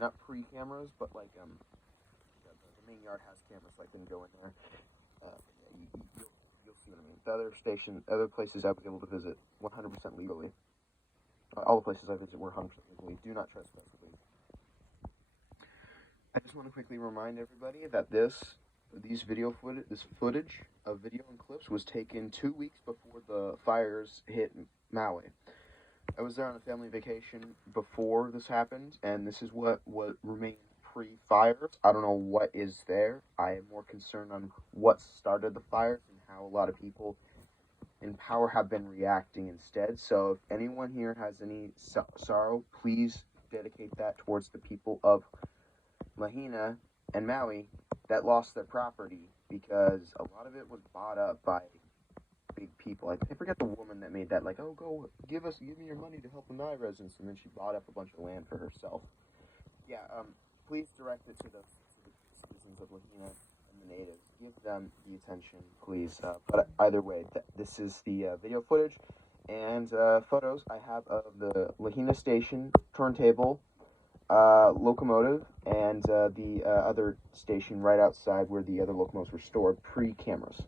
not pre-cameras, but like the main yard has cameras, so I didn't go in there. Yeah, you'll see what I mean. The other places I was able to visit 100% legally. All the places I visit were 100% legally. Do not trespass, please. I just want to quickly remind everybody that this footage of video and clips was taken 2 weeks before the fires hit Maui. I was there on a family vacation before this happened, and this is what remained pre-fires. I don't know what is there. I am more concerned on what started the fires and how a lot of people in power have been reacting instead. So if anyone here has any sorrow, please dedicate that towards the people of Lahaina and Maui that lost their property, because a lot of it was bought up by big people. I forget the woman that made that, like, oh, give me your money to help the Maui residents, and then she bought up a bunch of land for herself. Yeah, please direct it to the citizens of Lahaina and the natives. Give them the attention, please. But either way, this is the video footage and photos I have of the Lahaina station, turntable, locomotive, and the other station right outside where the other locomotives were stored pre-cameras.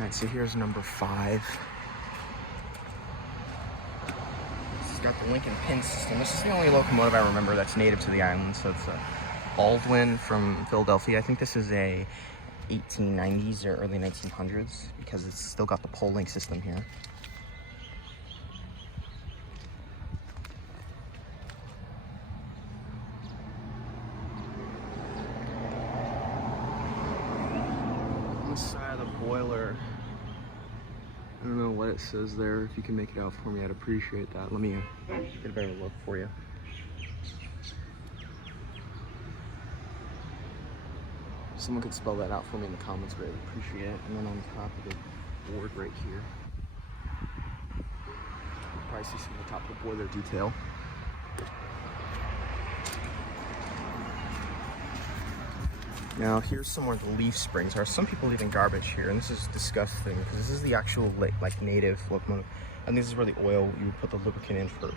Alright, so here's number 5. This has got the Lincoln pin system. This is the only locomotive I remember that's native to the island, so it's a Baldwin from Philadelphia. I think this is a 1890s or early 1900s, because it's still got the pole link system here. On the side of the boiler, I don't know what it says there. If you can make it out for me, I'd appreciate that. Let me get a better look for you. If someone could spell that out for me in the comments, I'd appreciate it. And then on top of the board right here, you can probably see some of the top of the boiler detail. Now here's somewhere the leaf springs are. Some people leaving garbage here, and this is disgusting because this is the actual like native locomotive, and this is where the oil you would put the lubricant in for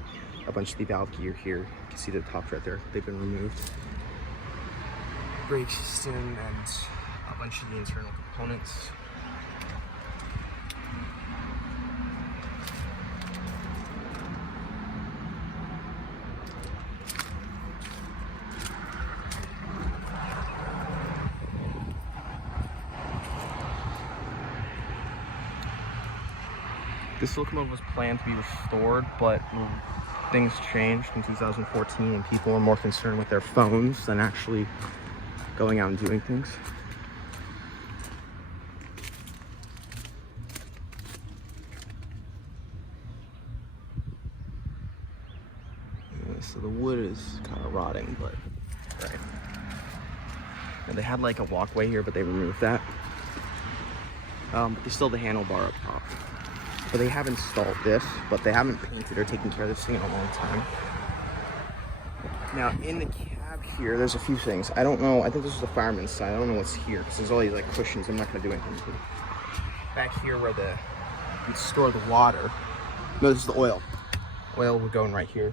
a bunch of the valve gear here. You can see the tops right there; they've been removed. Brake system and a bunch of the internal components. This locomotive was planned to be restored, but things changed in 2014 and people were more concerned with their phones than actually going out and doing things. So the wood is kind of rotting, but right. And they had like a walkway here, but they removed that. But they still have the handlebar up top. But they have installed this, but they haven't painted or taken care of this thing in a long time. Now in the cab here, there's a few things. I don't know, I think this is the fireman's side. I don't know what's here, because there's all these like cushions. I'm not gonna do anything to it. Back here where you'd store the water. No, this is the oil. Oil would go in right here.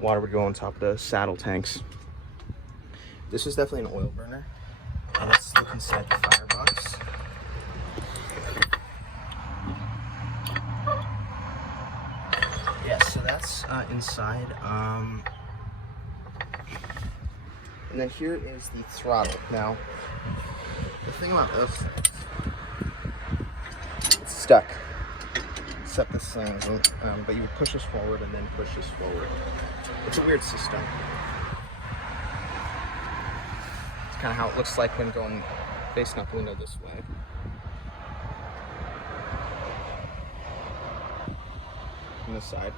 Water would go on top of the saddle tanks. This is definitely an oil burner. And let's look inside the firebox. Yeah, so that's inside. And then here is the throttle. Now, the thing about this things, it's stuck. Except this thing isn't, but you would push this forward and then push this forward. It's a weird system. It's kind of how it looks like when going facing out the window this way. On this side.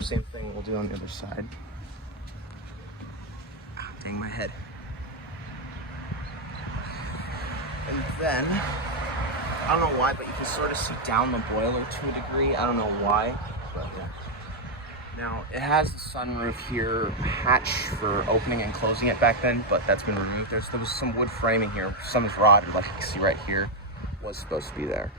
Same thing we'll do on the other side. Ah, dang my head. And then, I don't know why, but you can sort of see down the boiler to a degree. I don't know why, but yeah. Now, it has the sunroof here, hatch for opening and closing it back then, but that's been removed. There was some wood framing here. Some is rotted, like you can see right here, was supposed to be there.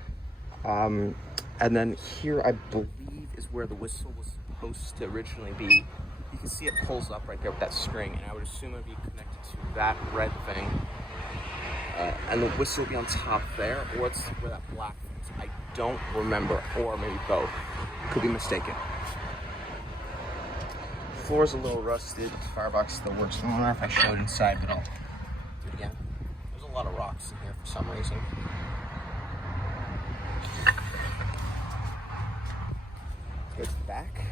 And then here, I believe, is where the whistle was supposed to originally be. You can see it pulls up right there with that string, and I would assume it would be connected to that red thing. And the whistle will be on top there, or it's where that black thing is. I don't remember, or maybe both. Could be mistaken. The floor's a little rusted. The firebox still works. I don't know if I showed inside, but I'll do it again. There's a lot of rocks in here for some reason. Go to the back.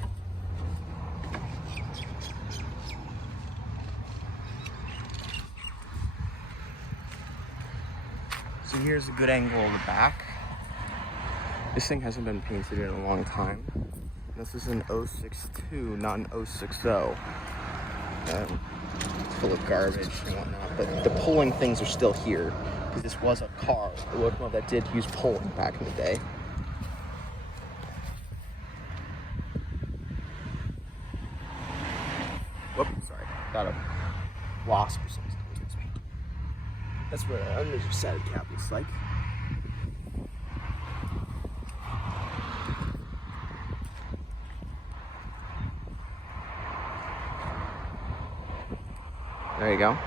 So here's a good angle of the back. This thing hasn't been painted in a long time. This is an 062, not an 060. It's full of garbage and whatnot, but the pulling things are still here because this was a car, a locomotive that did use pulling back in the day. Whoop, sorry, got a wasp or something. That's what an under-sided cab looks like. There you go.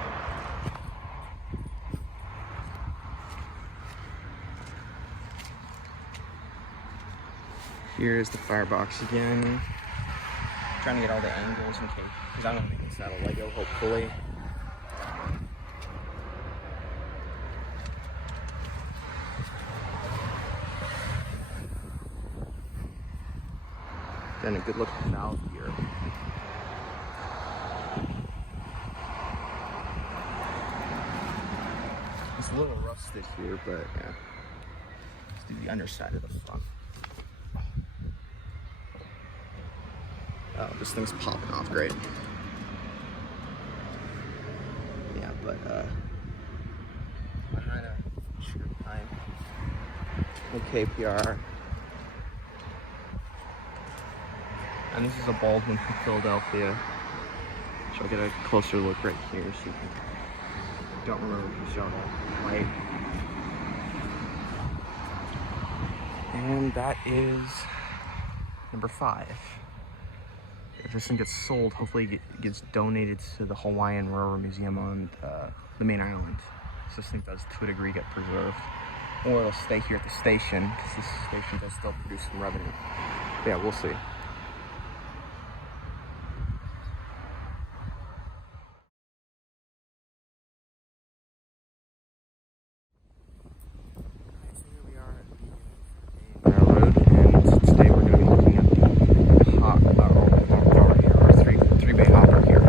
Here's the firebox again. Trying to get all the angles in case, because I'm gonna make this out of Lego, hopefully. Then a good look at the valve gear. It's a little rusted here, but yeah. Let's do the underside of the front. Oh, this thing's popping off great. Yeah, but behind a sugar pine. Okay, PR. And this is a Baldwin from Philadelphia. So I'll get a closer look right here so you can don't remember if you showed it. Right. And that is number 5. If this thing gets sold, hopefully it gets donated to the Hawaiian Railroad Museum on the main island. So this thing does, to a degree, get preserved. Or it'll stay here at the station, because this station does still produce some revenue. But yeah, we'll see. Railroad, and today we're going to be looking at the three-bay hopper here.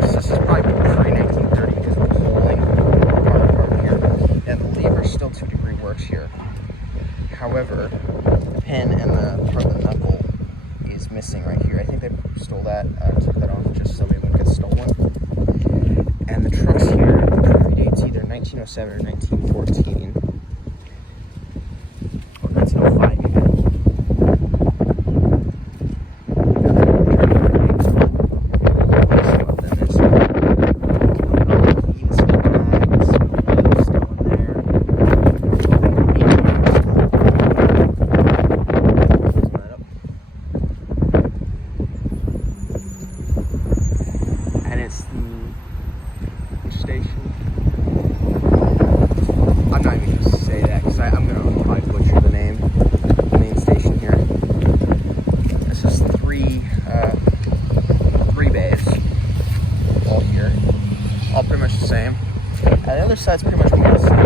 This is probably pre-1930 because of the holding part here, and the lever still to a degree works here. However, the pin and the part of the knuckle is missing right here. I think they stole that, took that off just so it wouldn't get stolen. And the trucks here predates either 1907 or 1914. 1905 even. And it's the station. I'm not even gonna say that because I'm gonna probably butcher the name. The main station here. This is three bays all here, all pretty much the same. And the other side's pretty much more the same.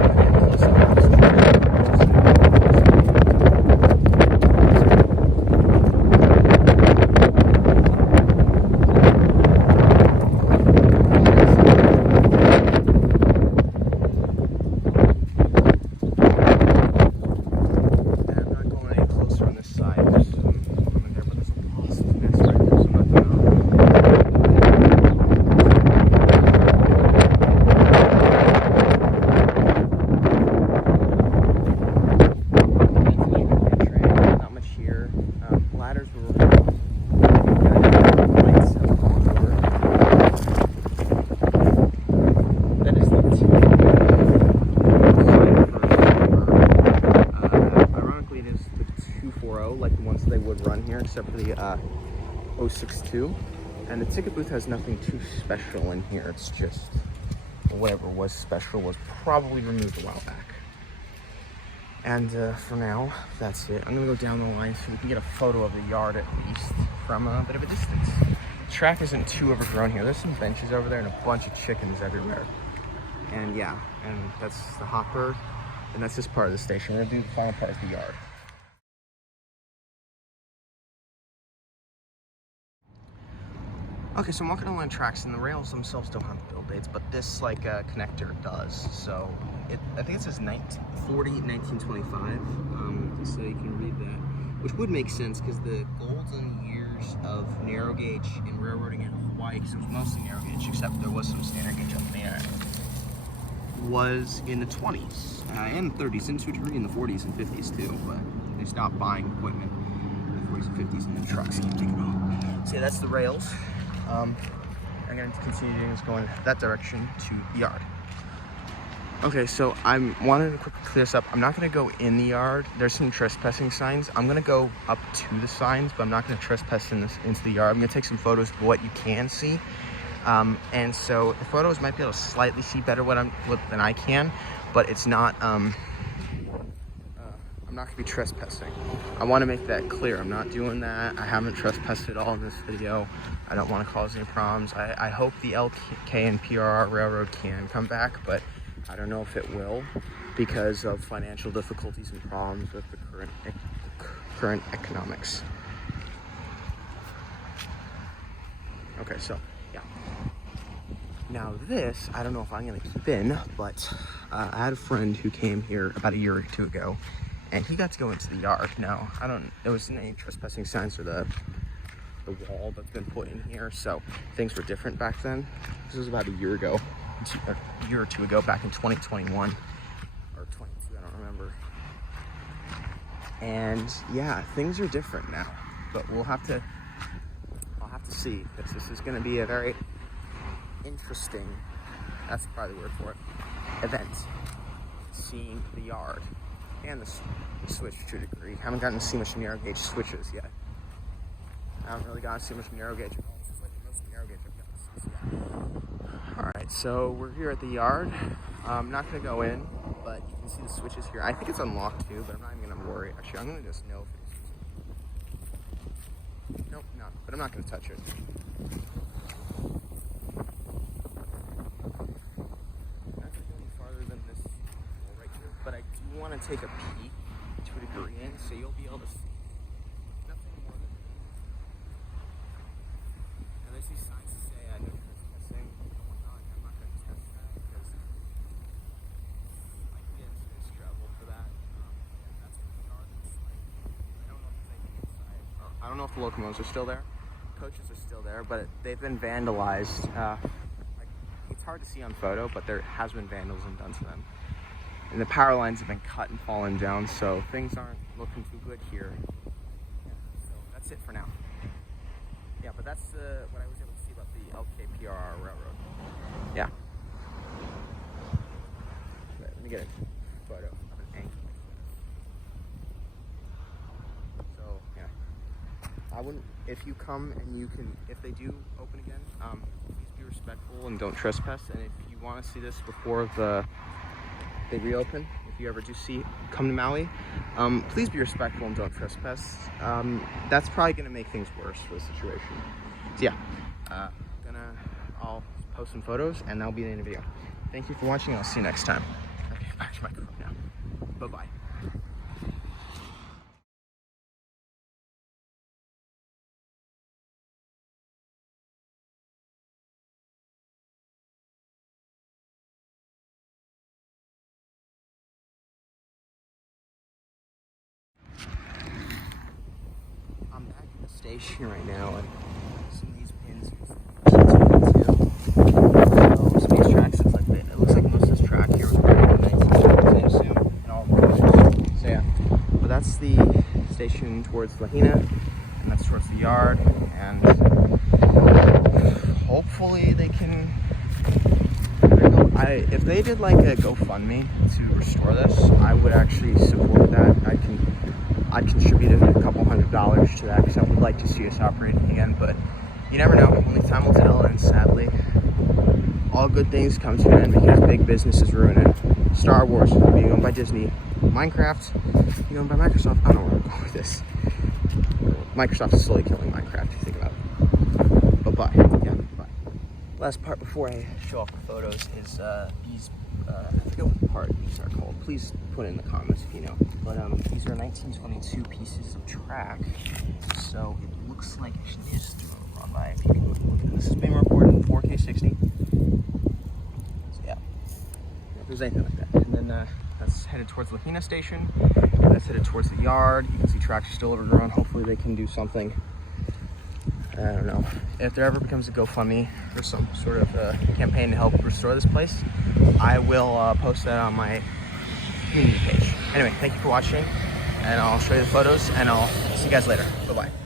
Like the ones they would run here, except for the 062. And the ticket booth has nothing too special in here. It's just whatever was special was probably removed a while back. And for now, that's it. I'm gonna go down the line so we can get a photo of the yard at least from a bit of a distance. The track isn't too overgrown here. There's some benches over there and a bunch of chickens everywhere. And yeah, and that's the hopper, and that's just part of the station. We're gonna do the final part of the yard. Okay, so I'm walking along tracks, and the rails themselves don't have the build dates, but this connector does. So I think it says 1940, 1925. So you can read that, which would make sense because the golden years of narrow gauge and railroading in Hawaii, because it was mostly narrow gauge, except there was some standard gauge on the main island, was in the 20s and 30s, and to a degree in the 40s and 50s too. But they stopped buying equipment in the 40s and 50s, and the trucks can't take it all. So yeah, that's the rails. I'm going to continue doing this, going that direction to the yard. Okay, so I'm wanting to quickly clear this up. I'm not going to go in the yard. There's some trespassing signs. I'm going to go up to the signs, but I'm not going to trespass into the yard. I'm going to take some photos of what you can see. And so the photos might be able to slightly see better than I can, but it's not, I'm not going to be trespassing. I want to make that clear. I'm not doing that. I haven't trespassed at all in this video. I don't want to cause any problems. I hope the LK and PRR Railroad can come back, but I don't know if it will because of financial difficulties and problems with the current economics. Okay, so yeah. Now this, I don't know if I'm going to keep in, but I had a friend who came here about a year or two ago, and he got to go into the yard. Now, there wasn't any trespassing signs or the wall that's been put in here, so things were different back then. This was about a year ago, a year or two ago, back in 2021 or 22, I don't remember. And yeah, things are different now, but I'll have to see, because this is going to be a very interesting That's probably the word for it. Event. Seeing the yard and the switch to a degree. Haven't gotten to see much narrow gauge switches yet. I haven't really gotten to see much narrow gauge. This is like the most narrow gauge I've gotten to see. Yeah. Alright, so we're here at the yard. I'm not going to go in, but you can see the switches here. I think it's unlocked too, but I'm not even going to worry. Actually, I'm going to just know if it is. Nope, not. But I'm not going to touch it. But I do want to take a peek to a degree in, so you'll be able to see nothing more than me. And there's these signs to say no trespassing and whatnot. I'm not going to test that because I can get into this trouble for that. That's what the yard looks like. I don't know if there's anything inside. I don't know if the locomotives are still there. Coaches are still there, but they've been vandalized. It's hard to see on photo, but there has been vandalism done to them. And the power lines have been cut and fallen down, so things aren't looking too good here. Yeah, so that's it for now. Yeah, but that's what I was able to see about the LKPRR Railroad. Yeah. Wait, let me get a photo of an angle like this. So, yeah. I wouldn't, if you come and you can, if they do open again, please be respectful and don't trespass. And if you want to see this before they reopen, if you ever do come to Maui, please be respectful and don't trespass. That's probably gonna make things worse for the situation. So yeah, I'll post some photos and that'll be the end of the video. Thank you for watching. I'll see you next time. Okay, back to my group now. Bye-bye. I'm back at the station right now, and some of these pins some of these tracks it looks like most of this track here was built in 1920s, I assume, and all workers. So yeah, but that's the station towards Lahaina, and that's towards the yard, and hopefully they can. If they did like a GoFundMe to restore this, I would actually support that. I'd contribute a couple $100s to that because I would like to see us operating again, but you never know. Only time will tell, and sadly, all good things come to an end because big businesses ruin it. Star Wars being owned by Disney, Minecraft being owned by Microsoft. I don't know where I'm going with this. Microsoft is slowly killing Minecraft, if you think about it. But bye. Yeah, bye. Last part before I show off the photos is these. I forget what part these are called. Please put it in the comments if you know. But these are 1922 pieces of track. So it looks like actually this is run by people. This is being recorded in 4K 60. So yeah, if there's anything like that. And then that's headed towards Lahaina Station. That's headed towards the yard. You can see tracks are still overgrown. Hopefully they can do something. I don't know. If there ever becomes a GoFundMe or some sort of campaign to help restore this place, I will post that on my community page. Anyway, thank you for watching, and I'll show you the photos, and I'll see you guys later. Bye-bye.